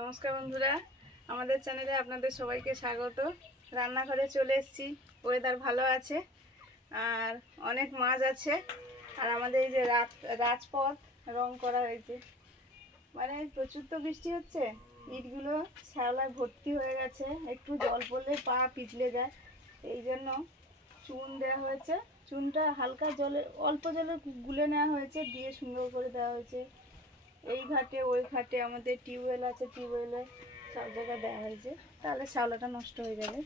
নমস্কার বন্ধুরা, আমাদের চ্যানেলে আপনাদের সবাইকে স্বাগত। রান্নাঘরে চলে এসেছি, ওয়েদার ভালো আছে আর অনেক মাছ আছে। আর আমাদের এই যে রাজপথ রং করা হয়েছে, মানে প্রচুর তো বৃষ্টি হচ্ছে, ইটগুলো শ্যাওলায় ভর্তি হয়ে গেছে, একটু জল পড়লে পা পিছলে যায়, এই জন্য চুন দেওয়া হয়েছে। চুনটা হালকা জলে, অল্প জলে গুলে নেওয়া হয়েছে, দিয়ে সুন্দর করে দেওয়া হয়েছে। এই ঘাটে ওই ঘাটে আমাদের টিউবওয়েল আছে, টিউবওয়েলে সব জায়গায় দেওয়া হয়েছে, তাহলে শ্যাওলাটা নষ্ট হয়ে যাবে।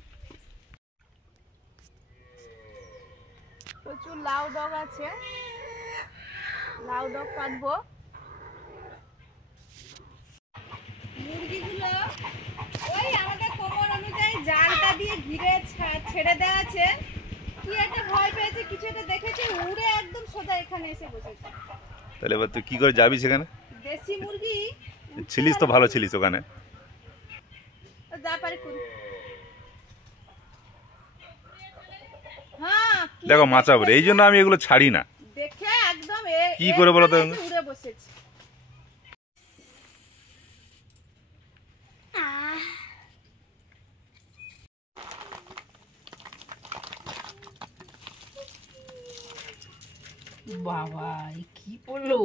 প্রচুর লাউ ডগ আছে, লাউ ডগ কাটবো। মুরগিগুলো ওই আমাদের কোমর অনুযায়ী জালটা দিয়ে ঘিরে ছেড়ে দেওয়া আছে। কি একটা ভয় পেয়েছে, কিছু একটা দেখেছে, উড়ে একদম সোজা এখানে এসে বসেছে। তাহলে এবার তুই কি করে যাবি সেখানে? দেশি মুরগি ছিলিস তো, ভালো ছিলিস ওখানে। যা পারি করি। হ্যাঁ দেখো মাচাবরে, এই জন্য আমি এগুলো ছাড়ি না। দেখে একদম কি করে বলো তো, উড়ে বসেছে। বাবা কি পড়লো,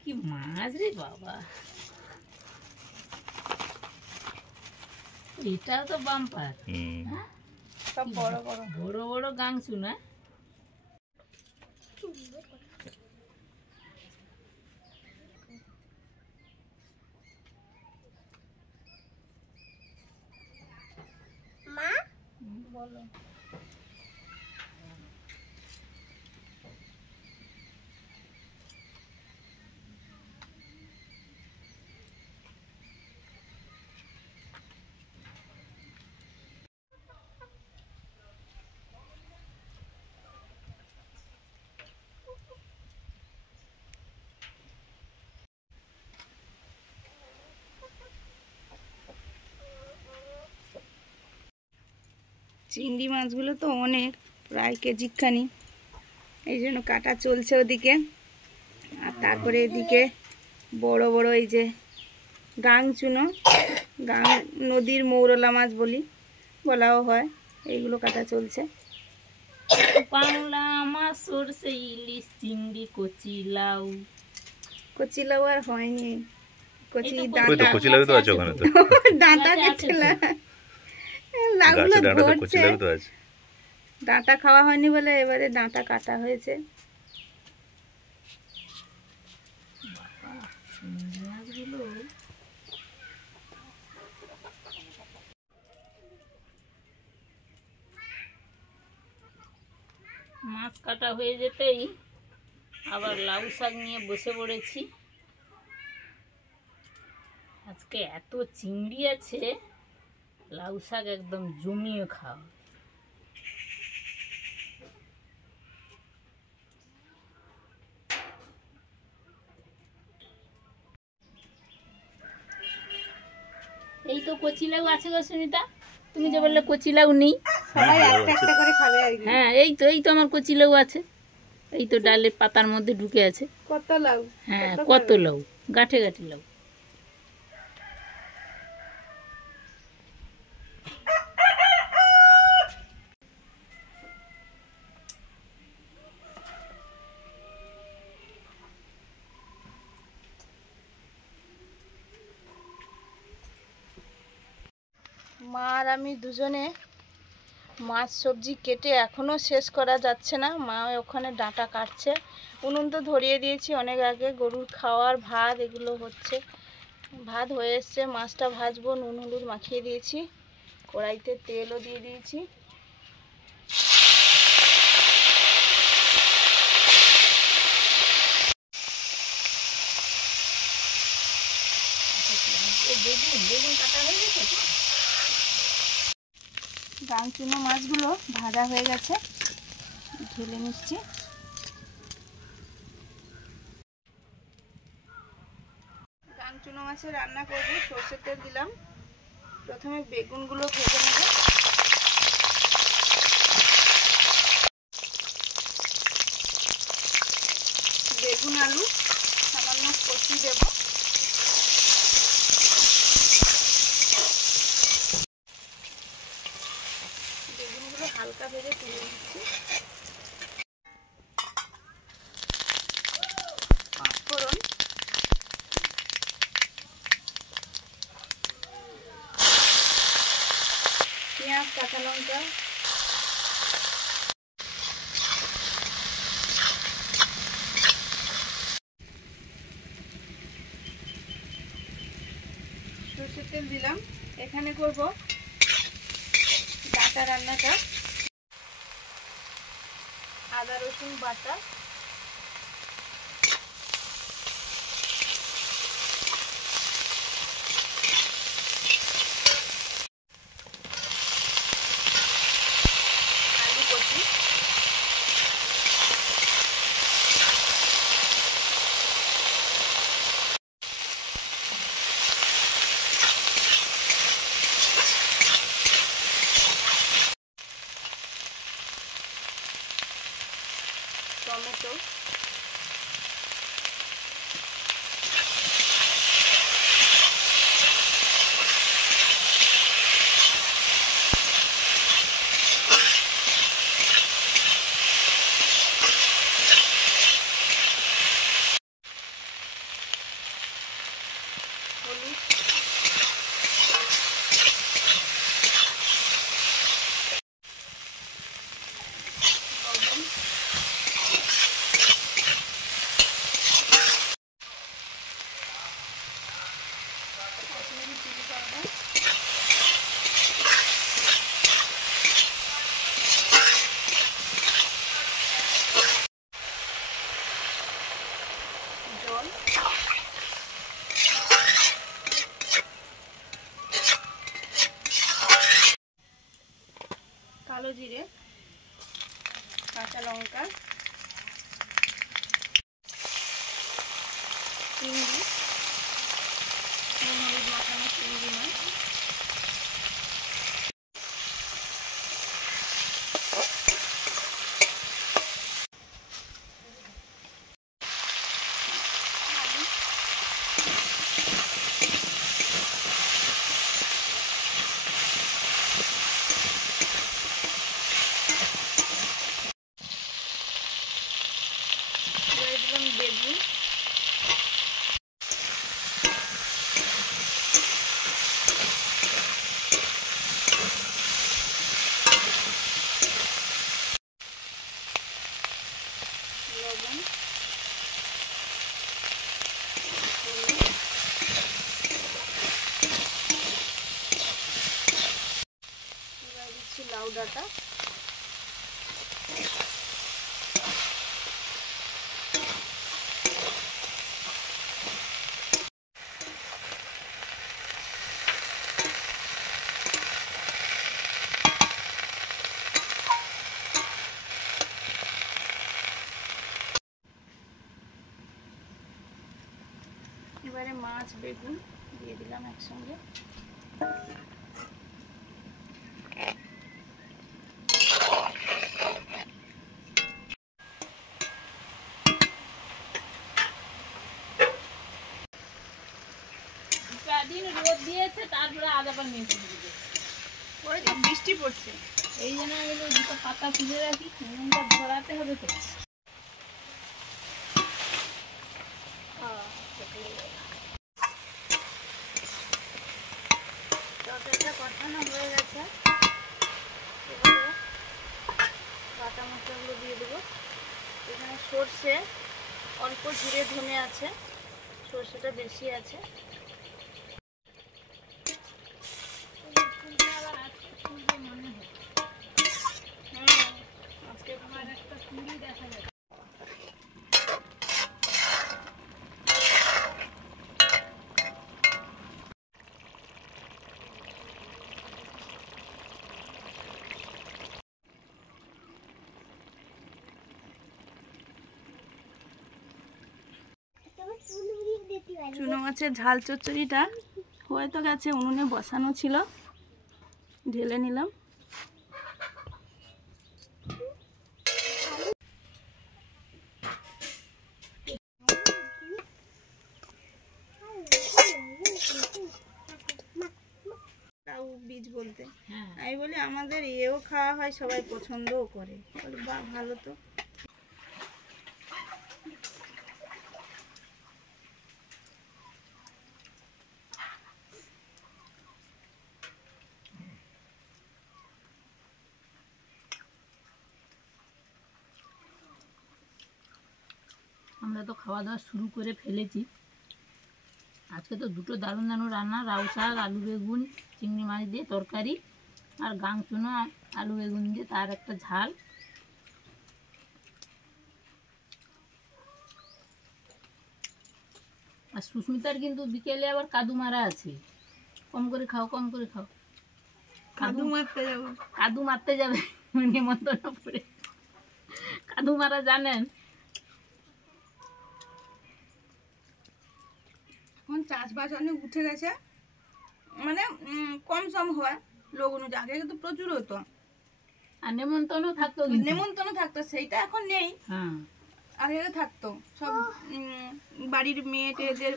কি মাছ রে বাবা, এটাও তো বাম্পার। সব বড় বড় বড় বড় গাংচু না? মা বলো। চিংড়ি মাছগুলো তো অনেক, প্রায় কেজিখানি, এই জন্য কাটা চলছে ওদিকে। আর তারপরে এদিকে বড় বড় এই যে গাংচুনো, নদীর মৌরলা মাছ বলাও হয়, এইগুলো কাটা চলছে। বাংলা মাছ, সরষে ইলিশ, চিংড়ি, কচি লাউ। কচি লাউ আর হয়নি, কচি কচি লাউ তো আছে ওখানে, তো ডাঁটা কাটছে না, লাউগুলো ধরছে। ডাঁটা খাওয়া হয়নি বলে এবারে ডাঁটা কাটা হয়েছে। মাছ কাটা হয়ে যেতেই আবার লাউ শাক নিয়ে বসে পড়েছি। আজকে এত চিংড়ি আছে, লাউ শাক একদম জমিয়ে খাওয়া। এই তো কচি লাউ আছে গো সুনিতা, তুমি যে বললে কচি লাউ নেই। সবাই একটা একটা করে খাবে আর কি। হ্যাঁ এই তো আমার কচি লাউ আছে, এই তো ডালের পাতার মধ্যে ঢুকে আছে। কত লাউ? হ্যাঁ কত লাউ, গাঁঠে গাঁঠে লাউ। মা আর আমি দুজনে মাছ সবজি কেটে এখনও শেষ করা যাচ্ছে না, মা ওখানে ডাঁটা কাটছে। উনুন তো ধরিয়ে দিয়েছি অনেক আগে, গরুর খাওয়ার ভাত এগুলো হচ্ছে, ভাত হয়ে এসছে, মাছটা ভাজবো, নুন হলুদ মাখিয়ে দিয়েছি, কড়াইতে তেলও দিয়ে দিয়েছি। বেগুন কাটা হয়ে গেছে, গাংচুনো মাছগুলো ভাজা হয়ে গেছে, ঢেলে নিচ্ছি। গাংচুনো মাছের রান্না করব, সর্ষের তেল দিলাম, প্রথমে বেগুনগুলো ভেজে নেব। বেগুন আলু সামান্য কচি দেব, ভেজে তুলে দিচ্ছি। পাঁচফোড়ন, পেঁয়াজ, কাঁচা লঙ্কা, সরষের তেল দিলাম। এখানে করব বাটা রান্নাটা। আদা রসুন বাটা, আলু কচি, টমেটো, হলুদ, লবণ, কাশ্মীরি চিলি পাউডার, জল, কালো জিরে, কাঁচা লঙ্কা, চিংড়ি, নুন হলুদ মাখানো চিংড়ি মাছ, আলু, এবারে দিলাম বেগুন, লবণ, হলুদ, এবার দিচ্ছি লাউ ডাঁটা, এবারে মাছ বেগুন দিয়ে দিলাম একসঙ্গে। সারাদিন রোদ দিয়েছে, তারপরে আদা পান মিশিয়ে দিয়েছে। ওই তো বৃষ্টি পড়ছে। এই জন্য আমি বললাম দুটো পাতা তুলে রাখি, নুনটা ধরাতে হবে তো। তরকারিটা কষানো হয়ে গেছে। এবারে বাটা মশলাগুলো দিয়ে দেবো। এখানে সর্ষে, অল্প জিরে ধনে আছে, সর্ষেটা বেশি আছে। আজকে আমার একটা কুড়ি দেখা যাচ্ছে। চুনো মাছের ঝাল চচ্চড়িটা হয়ে তো গেছে, উনুনে বসানো ছিল, ঢেলে নিলাম। বীজ বলতে। হ্যাঁ আমি বলি আমাদের এও খাওয়া হয়, সবাই পছন্দও করে। বলি বাহ, ভালো তো। আমরা তো খাওয়া দাওয়া শুরু করে ফেলেছি। আজকে তো দুটো দারুণ দারুণ রান্না, লাউ শাক, আলু বেগুন, চিংড়ি মাছ দিয়ে তরকারি, আর গাংচুনো আলু বেগুন দিয়ে তার একটা ঝাল। আর সুস্মিতার কিন্তু বিকেলে আবার কাদু মারা আছে। কম করে খাও, কম করে খাও। কাদু মারতে যাবো। কাদু মারতে যাবে নিমন্ত্রণ করে। কাদু মারা জানেন? এখন চাষবাস অনেক উঠে গেছে, মানে কম সম হয় লোক অনুযায়ী। আগে কিন্তু প্রচুর হতো, আর নেমন্তন্ন থাকতো কিন্তু। নেমন্তন্ন থাকতো, সেইটা এখন নেই। হ্যাঁ আগে থাকতো সব, বাড়ির মেয়ে টেয়েদের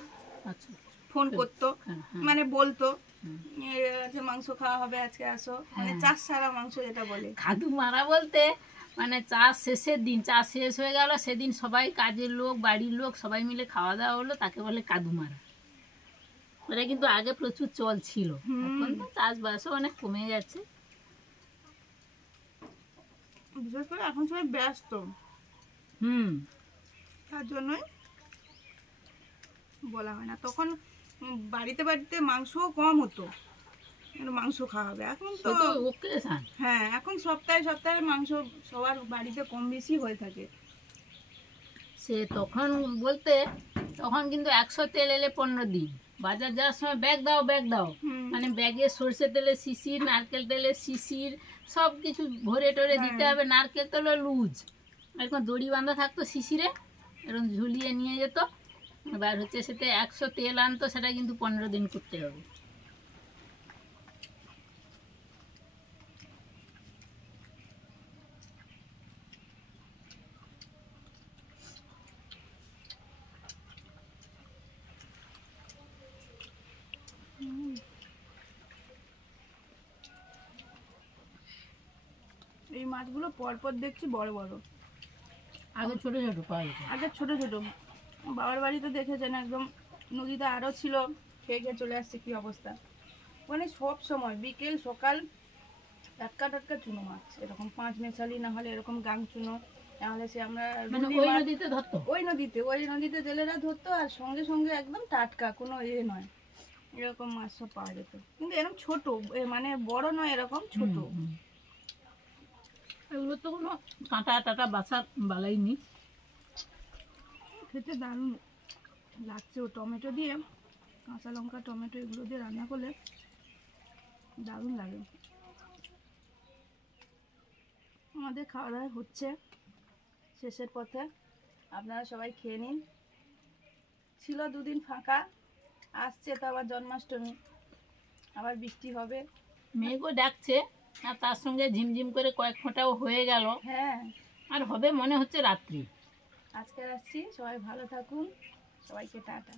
আচ্ছা ফোন করতো, হ্যাঁ হ্যাঁ মানে বলতো হুম। যে মাংস খাওয়া হবে আজকে, আসো। মানে হ্যাঁ। চাষ ছাড়া মাংস যেটা বলে। কাদু মারা বলতে মানে চাষ শেষের দিন, চাষ শেষ হয়ে গেল সেদিন সবাই কাজের লোক বাড়ির লোক সবাই মিলে খাওয়া দাওয়া হলো, তাকে বলে কাদু মারা। ওটা কিন্তু আগে প্রচুর চল ছিল, এখন তো চাষবাসও অনেক কমে গেছে। বিশেষ করে এখন সবাই ব্যস্ত, হুম তার জন্যই বলা হয় না। তখন বাড়িতে বাড়িতে মাংসও কম হতো, কিন্তু মাংস খাওয়া হবে। এখন তো সে তো ওকেশন। হ্যাঁ, এখন সপ্তাহে সপ্তাহে মাংস সবার বাড়িতে কম বেশি হয়ে থাকে। সে তখন বলতে তখন কিন্তু 100 তেল এলে 15 দিন, বাজার যাওয়ার সময় ব্যাগ দাও ব্যাগ দাও, মানে ব্যাগে সরষে তেলে শিশির, নারকেল তেলে শিশির, সব কিছু ভরে টরে দিতে হবে। নারকেল তেলও লুজ, এরকম দড়ি বাঁধা থাকতো শিশিরে, এরকম ঝুলিয়ে নিয়ে যেত। এবার হচ্ছে সেটা 100 তেল আনতো, সেটা কিন্তু 15 দিন করতে হবে। এই মাছগুলো পরপর দেখছি বড় বড়, আগে ছোট ছোট পাওয়া যেত। আগে ছোট ছোট। বাবার বাড়িতে দেখেছেন একদম নদীতে আরও ছিল, খেয়ে খেয়ে চলে আসছে কি অবস্থা। মানে সব সময় বিকেল সকাল টাটকা টাটকা চুনো মাছ, এরকম 5 মেশালি, না হলে এরকম গাং চুনো, নাহলে সে আমরা মানে রুই ওই মাছ। নদীতে ধরতো। ওই নদীতে জেলেরা ধরতো, আর সঙ্গে সঙ্গে একদম টাটকা, কোনো নয়, এরকম মাছ সব পাওয়া যেত। কিন্তু এরকম ছোট, মানে বড় নয়, এরকম ছোট। হুম। এগুলো তো কোনো কাঁটা টাটা বাছা বালাই নি। খেতে দারুণ লাগছে। ও টমেটো দিয়ে, কাঁচা লঙ্কা টমেটো এগুলো দিয়ে রান্না করলে দারুণ লাগে। আমাদের খাওয়া দাওয়া হচ্ছে শেষের পথে, আপনারা সবাই খেয়ে নিন। ছিল 2 দিন ফাঁকা, আসছে তো আবার জন্মাষ্টমী, আবার বৃষ্টি হবে। মেঘও ডাকছে, আর তার সঙ্গে ঝিমঝিম করে কয়েক ফোঁটাও হয়ে গেল, হ্যাঁ, আর হবে মনে হচ্ছে রাত্রি। আজকে আসছি, সবাই ভালো থাকুন, সবাইকে টাটা।